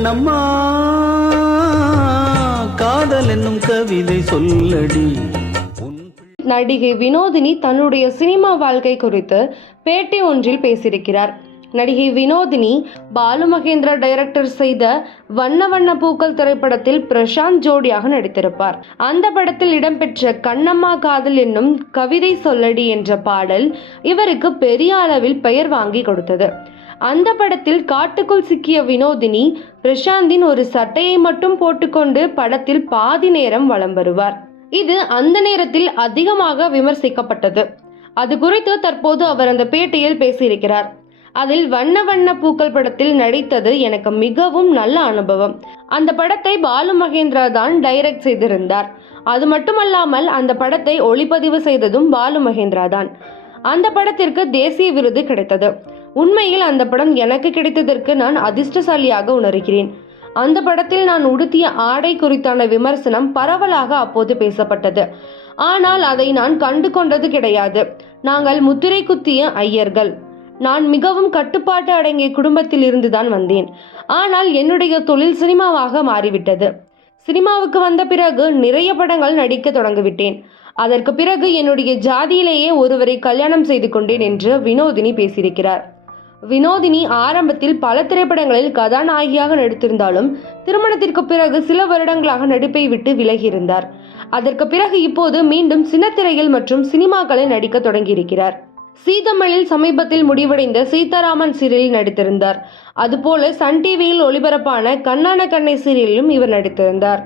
கண்ணம்மா காதல் என்னும் கவிதை சொல்லடி. நடிகை வினோதினி தன்னுடைய சினிமா வாழ்க்கை குறித்து பேட்டி ஒன்றில் பேசியிருக்கிறார். நடிகை வினோதினி பாலு மகேந்திரா டைரக்டர் செய்த வண்ண வண்ண பூக்கள் திரைப்படத்தில் பிரசாந்த் ஜோடியாக நடித்திருப்பார். அந்த படத்தில் இடம்பெற்ற கண்ணம்மா காதல் என்னும் கவிதை சொல்லடி என்ற பாடல் இவருக்கு பெரிய அளவில் பெயர் வாங்கி கொடுத்தது. அந்த படத்தில் காட்டுக்குள் சிக்கிய வினோதினி பிரசாந்தின் ஒரு சட்டையை மட்டும் போட்டுக்கொண்டு படத்தில் பாதி நேரம் வலம் வருவார். இது அந்த நேரத்தில் அதிகமாக விமர்சிக்கப்பட்டது. அது குறித்து தற்போது அவர் அந்த பேட்டியில் பேசியிருக்கிறார். அதில் வண்ண வண்ண பூக்கள் படத்தில் நடித்தது எனக்கு மிகவும் நல்ல அனுபவம். அந்த படத்தை பாலு மகேந்திரா தான் டைரக்ட் செய்திருந்தார். அது மட்டுமல்லாமல் அந்த படத்தை ஒளிப்பதிவு செய்ததும் பாலு மகேந்திரா தான். அந்த படத்திற்கு தேசிய விருது கிடைத்தது. உண்மையில் அந்த படம் எனக்கு கிடைத்ததற்கு நான் அதிர்ஷ்டசாலியாக உணர்கிறேன். அந்த படத்தில் நான் உடுத்திய ஆடை குறித்தான விமர்சனம் பரவலாக அப்போது பேசப்பட்டது. ஆனால் அதை நான் கண்டு கொண்டது கிடையாது. நாங்கள் முத்திரை குத்திய ஐயர்கள். நான் மிகவும் கட்டுப்பாட்டு அடங்கிய குடும்பத்தில் இருந்துதான் வந்தேன். ஆனால் என்னுடைய தொழில் சினிமாவாக மாறிவிட்டது. சினிமாவுக்கு வந்த பிறகு நிறைய படங்கள் நடிக்க தொடங்கிவிட்டேன். அதற்கு பிறகு என்னுடைய ஜாதியிலேயே ஒருவரை கல்யாணம் செய்து கொண்டேன் என்று வினோதினி பேசியிருக்கிறார். வினோதினி ஆரம்பத்தில் பல திரைப்படங்களில் கதாநாயகியாக நடித்திருந்தாலும் திருமணத்திற்கு பிறகு சில வருடங்களாக நடிப்பை விட்டு விலகியிருந்தார். அதற்கு பிறகு இப்போது மீண்டும் சின்னத்திரையில் மற்றும் சினிமாக்களில் நடிக்க தொடங்கியிருக்கிறார். சீதமிழில் சமீபத்தில் முடிவடைந்த சீதாராமன் சீரியலில் நடித்திருந்தார். அதுபோல சன் டிவியில் ஒளிபரப்பான கண்ணான கண்ணை சீரியலிலும் இவர் நடித்திருந்தார்.